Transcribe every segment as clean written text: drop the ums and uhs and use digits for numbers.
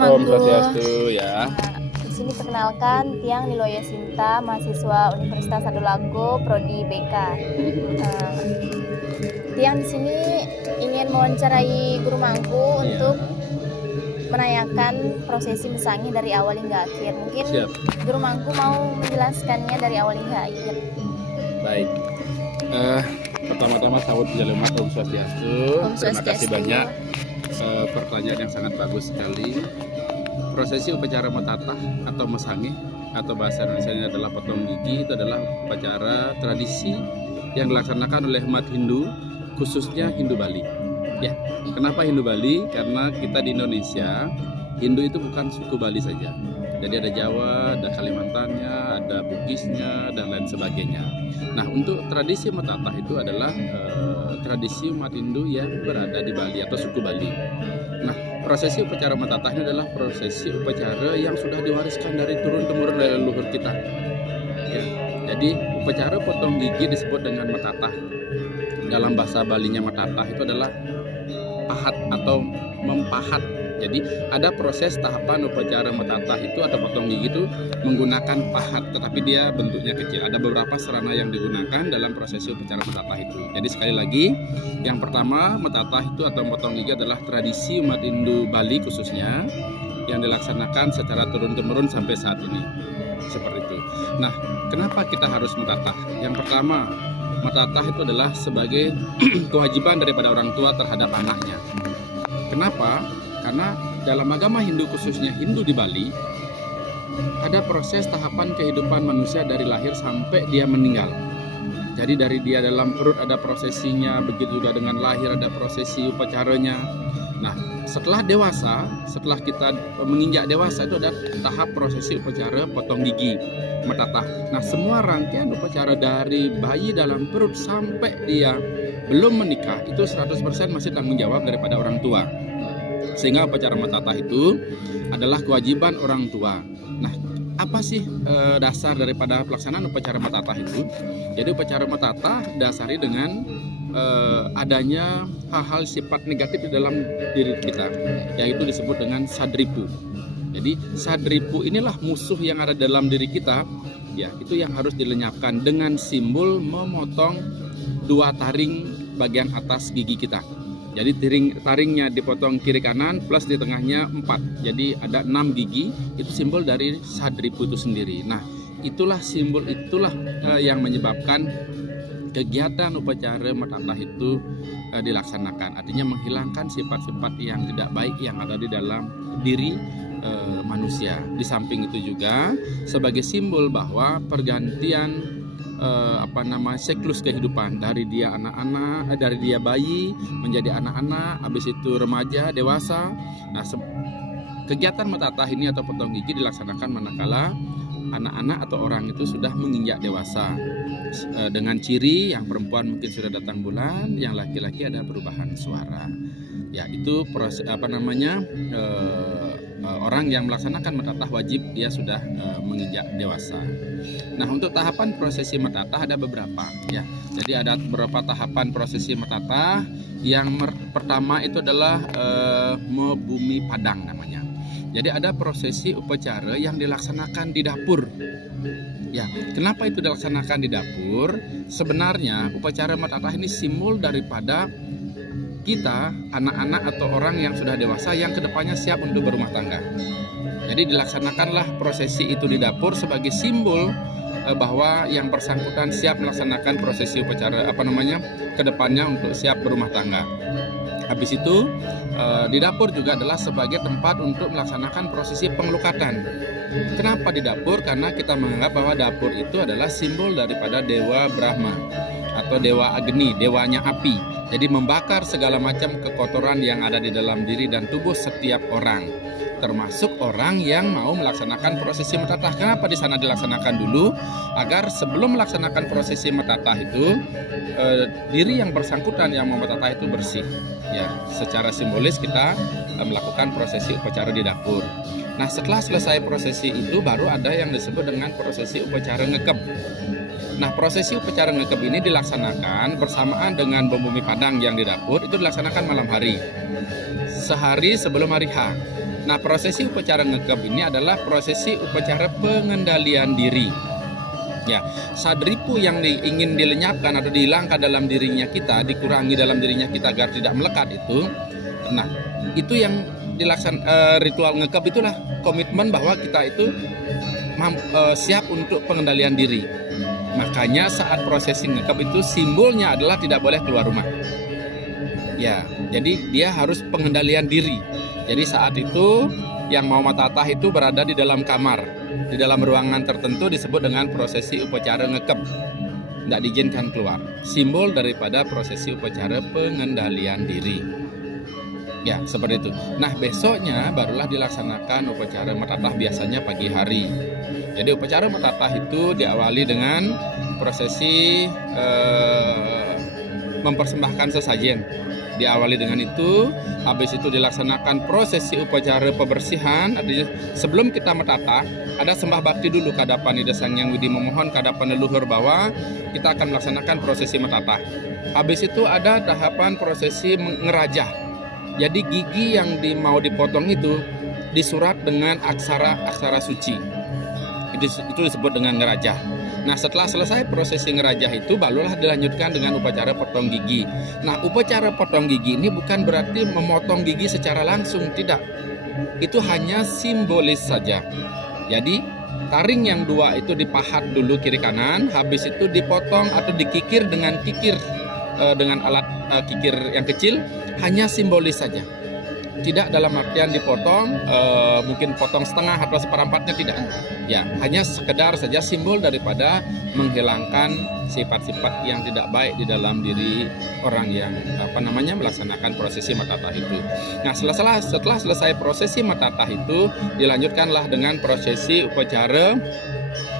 Om Guru. Swastiastu ya. Di sini perkenalkan Tiang Niloya Sinta, mahasiswa Universitas Sadulago, Prodi BK. Tiang di sini ingin mewawancarai Guru Mangku untuk menanyakan prosesi mesangi dari awal hingga akhir. Mungkin Siap. Guru Mangku mau menjelaskannya dari awal hingga akhir. Baik. Pertama-tama sahut jalemat Om Swastiastu. Om Terima kasih Swastiastu. banyak. Pertanyaan yang sangat bagus sekali. Prosesi upacara metatah atau mesangi atau bahasa Indonesia adalah potong gigi, itu adalah upacara tradisi yang dilaksanakan oleh umat Hindu, khususnya Hindu Bali. Ya, kenapa Hindu Bali? Karena kita di Indonesia, Hindu itu bukan suku Bali saja. Jadi ada Jawa, ada Kalimantannya, ada Bugisnya, dan lain sebagainya. Nah, untuk tradisi metatah itu adalah tradisi umat Hindu yang berada di Bali atau suku Bali. Nah, prosesi upacara metatah ini adalah prosesi upacara yang sudah diwariskan dari turun-temurun dari leluhur kita. Ya, jadi upacara potong gigi disebut dengan metatah. Dalam bahasa Balinya metatah itu adalah pahat atau mempahat. Jadi ada proses tahapan upacara metatah itu atau potong gigi itu menggunakan pahat, tetapi dia bentuknya kecil. Ada beberapa sarana yang digunakan dalam prosesi upacara metatah itu. Jadi sekali lagi, yang pertama metatah itu atau potong gigi adalah tradisi umat Hindu Bali khususnya yang dilaksanakan secara turun-temurun sampai saat ini. Seperti itu. Nah, kenapa kita harus metatah? Yang pertama, metatah itu adalah sebagai kewajiban daripada orang tua terhadap anaknya. Kenapa? Karena dalam agama Hindu, khususnya Hindu di Bali, ada proses tahapan kehidupan manusia dari lahir sampai dia meninggal. Jadi dari dia dalam perut ada prosesinya, begitu juga dengan lahir ada prosesi upacaranya. Nah, setelah dewasa, setelah kita menginjak dewasa itu ada tahap prosesi upacara potong gigi, metatah. Nah, semua rangkaian upacara dari bayi dalam perut sampai dia belum menikah itu 100% masih tanggung jawab daripada orang tua. Sehingga upacara metatah itu adalah kewajiban orang tua. Nah, apa sih dasar daripada pelaksanaan upacara metatah itu? Jadi upacara metatah dasari dengan adanya hal-hal sifat negatif di dalam diri kita, yaitu disebut dengan sadripu. Jadi sadripu inilah musuh yang ada dalam diri kita, ya, itu yang harus dilenyapkan dengan simbol memotong 2 taring bagian atas gigi kita. Jadi taringnya dipotong kiri kanan plus di tengahnya 4. Jadi ada 6 gigi, itu simbol dari sadripu itu sendiri. Nah, itulah simbol yang menyebabkan kegiatan upacara metatah itu dilaksanakan. Artinya menghilangkan sifat-sifat yang tidak baik yang ada di dalam diri manusia. Di samping itu juga sebagai simbol bahwa pergantian siklus kehidupan dari dia anak-anak, dari dia bayi menjadi anak-anak, habis itu remaja, dewasa. Nah, kegiatan metatah ini atau potong gigi dilaksanakan manakala anak-anak atau orang itu sudah menginjak dewasa. Dengan ciri yang perempuan mungkin sudah datang bulan, yang laki-laki ada perubahan suara. Ya, itu proses orang yang melaksanakan metatah wajib dia sudah menginjak dewasa. Nah, untuk tahapan prosesi metatah ada beberapa, ya. Jadi ada beberapa tahapan prosesi metatah. Yang pertama itu adalah membumi padang namanya. Jadi ada prosesi upacara yang dilaksanakan di dapur. Ya, kenapa itu dilaksanakan di dapur? Sebenarnya upacara metatah ini simbol daripada kita, anak-anak atau orang yang sudah dewasa yang kedepannya siap untuk berumah tangga. Jadi dilaksanakanlah prosesi itu di dapur sebagai simbol bahwa yang bersangkutan siap melaksanakan prosesi upacara kedepannya untuk siap berumah tangga. Habis itu di dapur juga adalah sebagai tempat untuk melaksanakan prosesi pengelukatan. Kenapa di dapur? Karena kita menganggap bahwa dapur itu adalah simbol daripada Dewa Brahma atau Dewa Agni, dewanya api. Jadi membakar segala macam kekotoran yang ada di dalam diri dan tubuh setiap orang, termasuk orang yang mau melaksanakan prosesi metatah. Kenapa di sana dilaksanakan dulu? Agar sebelum melaksanakan prosesi metatah itu diri yang bersangkutan yang mau metatah itu bersih. Ya, secara simbolis kita melakukan prosesi upacara di dapur. Nah, setelah selesai prosesi itu baru ada yang disebut dengan prosesi upacara ngekep. Nah, prosesi upacara ngekep ini dilaksanakan bersamaan dengan membumi padang yang di dapur, itu dilaksanakan malam hari, sehari sebelum hari H. Nah, prosesi upacara ngekep ini adalah prosesi upacara pengendalian diri. Ya, sadripu yang ingin dilenyapkan atau dihilangkan dalam dirinya kita, dikurangi dalam dirinya kita agar tidak melekat itu. Nah, itu yang ritual ngekep itulah komitmen bahwa kita itu siap untuk pengendalian diri. Makanya saat prosesi ngekep itu simbolnya adalah tidak boleh keluar rumah. Ya, jadi dia harus pengendalian diri. Jadi saat itu yang mau matatah itu berada di dalam kamar, di dalam ruangan tertentu disebut dengan prosesi upacara ngekep. Tidak diizinkan keluar. Simbol daripada prosesi upacara pengendalian diri. Ya, seperti itu. Nah, besoknya barulah dilaksanakan upacara matatah biasanya pagi hari. Jadi upacara matatah itu diawali dengan prosesi mempersembahkan sesajen. Diawali dengan itu, habis itu dilaksanakan prosesi upacara pembersihan. Sebelum kita matatah, ada sembah bakti dulu ke hadapan Ida Sang Hyang Widi, memohon ke hadapan leluhur bahwa kita akan melaksanakan prosesi matatah. Habis itu ada tahapan prosesi ngerajah. Jadi gigi yang mau dipotong itu disurat dengan aksara suci. Itu disebut dengan ngerajah. Nah, setelah selesai prosesi ngerajah itu barulah dilanjutkan dengan upacara potong gigi. Nah, upacara potong gigi ini bukan berarti memotong gigi secara langsung, tidak. Itu hanya simbolis saja. Jadi, taring yang dua itu dipahat dulu kiri kanan, habis itu dipotong atau dikikir dengan dengan alat kikir yang kecil, hanya simbolis saja. Tidak dalam artian dipotong, mungkin potong setengah atau seperempatnya, tidak. Ya, hanya sekedar saja simbol daripada menghilangkan sifat-sifat yang tidak baik di dalam diri orang yang melaksanakan prosesi matatah itu. Nah, setelah selesai prosesi matatah itu dilanjutkanlah dengan prosesi upacara.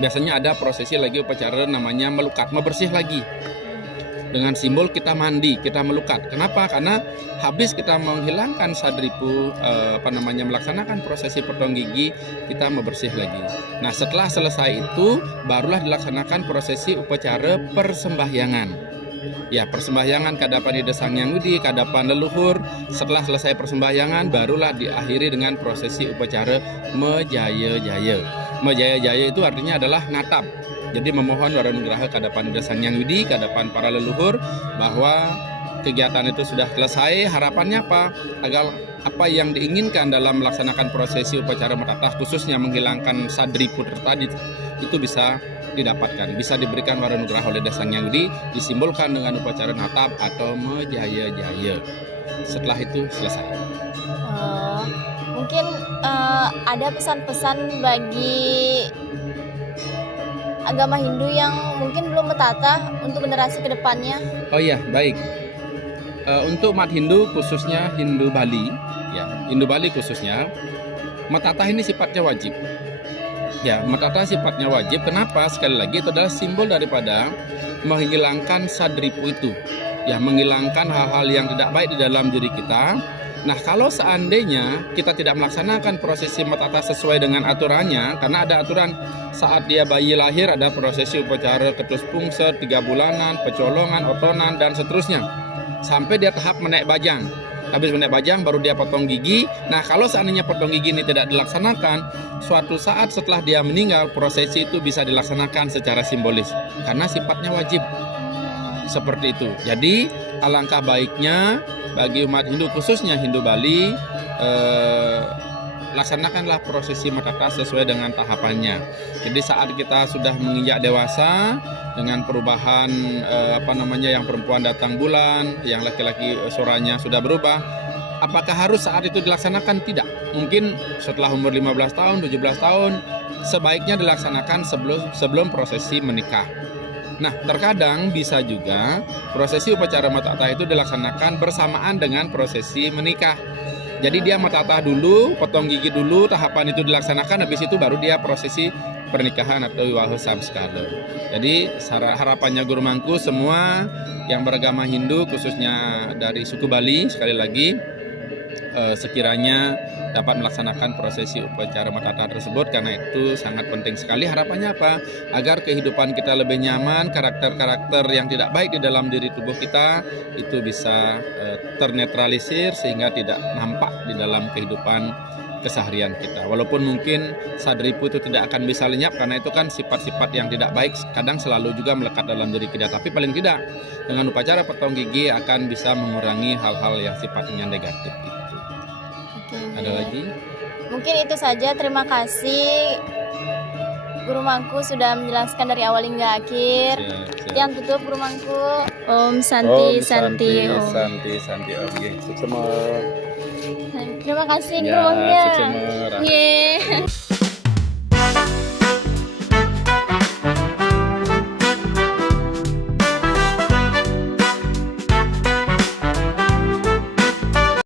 Biasanya ada prosesi lagi upacara namanya melukat, membersih lagi. Dengan simbol kita mandi, kita melukat. Kenapa? Karena habis kita menghilangkan sadripu, melaksanakan prosesi potong gigi, kita membersih lagi. Nah, setelah selesai itu, barulah dilaksanakan prosesi upacara persembahyangan. Ya, persembahyangan ke hadapan Ida Sang Hyang Widi, ke hadapan leluhur. Setelah selesai persembahyangan, barulah diakhiri dengan prosesi upacara mejaya-jaya. Mejaya-jaya itu artinya adalah natap. Jadi memohon waranugraha ke hadapan Ida Sang Hyang Widi, ke hadapan para leluhur, bahwa kegiatan itu sudah selesai. Harapannya apa? Agar apa yang diinginkan dalam melaksanakan prosesi upacara matatah, khususnya menghilangkan sadripu tadi, itu bisa didapatkan, bisa diberikan waranugraha oleh Ida Sang Hyang Widi, disimbolkan dengan upacara natap atau mejaya-jaya. Setelah itu selesai. Mungkin ada pesan-pesan bagi agama Hindu yang mungkin belum matatah untuk generasi kedepannya. Oh iya, baik. Untuk umat Hindu khususnya Hindu Bali, ya, Hindu Bali khususnya, matatah ini sifatnya wajib. Ya, matatah sifatnya wajib. Kenapa? Sekali lagi itu adalah simbol daripada menghilangkan sadripu itu. Ya, menghilangkan hal-hal yang tidak baik di dalam diri kita. Nah, kalau seandainya kita tidak melaksanakan prosesi matatah sesuai dengan aturannya, karena ada aturan saat dia bayi lahir, ada prosesi upacara ketus pungser, 3 bulanan, pecolongan, otonan, dan seterusnya. Sampai dia tahap menaik bajang. Habis menaik bajang baru dia potong gigi. Nah, kalau seandainya potong gigi ini tidak dilaksanakan, suatu saat setelah dia meninggal, prosesi itu bisa dilaksanakan secara simbolis. Karena sifatnya wajib. Seperti itu. Jadi, alangkah baiknya bagi umat Hindu khususnya Hindu Bali, laksanakanlah prosesi matatah sesuai dengan tahapannya. Jadi saat kita sudah menginjak dewasa dengan perubahan yang perempuan datang bulan, yang laki-laki suaranya sudah berubah, apakah harus saat itu dilaksanakan? Tidak. Mungkin setelah umur 15 tahun, 17 tahun, sebaiknya dilaksanakan sebelum prosesi menikah. Nah, terkadang bisa juga prosesi upacara matatah itu dilaksanakan bersamaan dengan prosesi menikah. Jadi dia matatah dulu, potong gigi dulu, tahapan itu dilaksanakan, habis itu baru dia prosesi pernikahan atau wiwaha samskala. Jadi harapannya Guru Mangku semua yang beragama Hindu khususnya dari suku Bali, sekali lagi sekiranya dapat melaksanakan prosesi upacara matata tersebut, karena itu sangat penting sekali. Harapannya apa? Agar kehidupan kita lebih nyaman, karakter-karakter yang tidak baik di dalam diri tubuh kita itu bisa ternetralisir sehingga tidak nampak di dalam kehidupan keseharian kita. Walaupun mungkin sadripu itu tidak akan bisa lenyap, karena itu kan sifat-sifat yang tidak baik kadang selalu juga melekat dalam diri kita. Tapi paling tidak dengan upacara potong gigi akan bisa mengurangi hal-hal yang sifatnya negatif itu. Ada lagi? Mungkin itu saja. Terima kasih Guru Mangku sudah menjelaskan dari awal hingga akhir. Siap. Yang tutup Guru Mangku. Om Santi Santi Om. Santi Om. Sukses. Terima kasih Ya, Guru Mangku. sukses. Yeay.